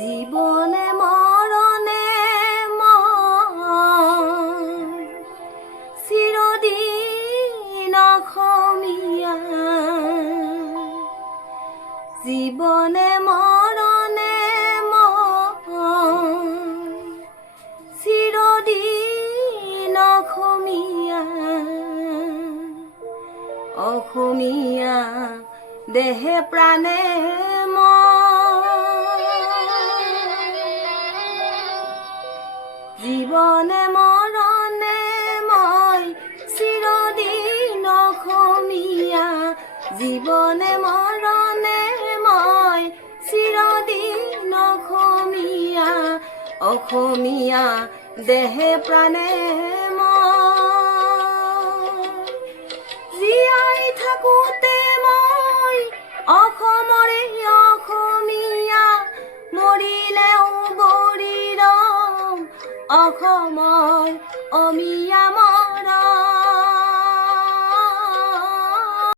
জীৱনে মৰণে মই চিৰদিন অসমীয়া। জীৱনে মৰণে মই চিৰদিন অসমীয়া। অসমীয়া দেহে প্ৰাণে জীৱনে মৰণে মই চিৰদিন অসমীয়া। জীৱনে মৰণে মই চিৰদিন অসমীয়া। অসমীয়া দেহে প্ৰাণে জীয়াই থাকোঁতে মই অসমৰে অসমীয়া। মৰিলেও বৰি ৰম অসমৰ অমিয়া মৰম।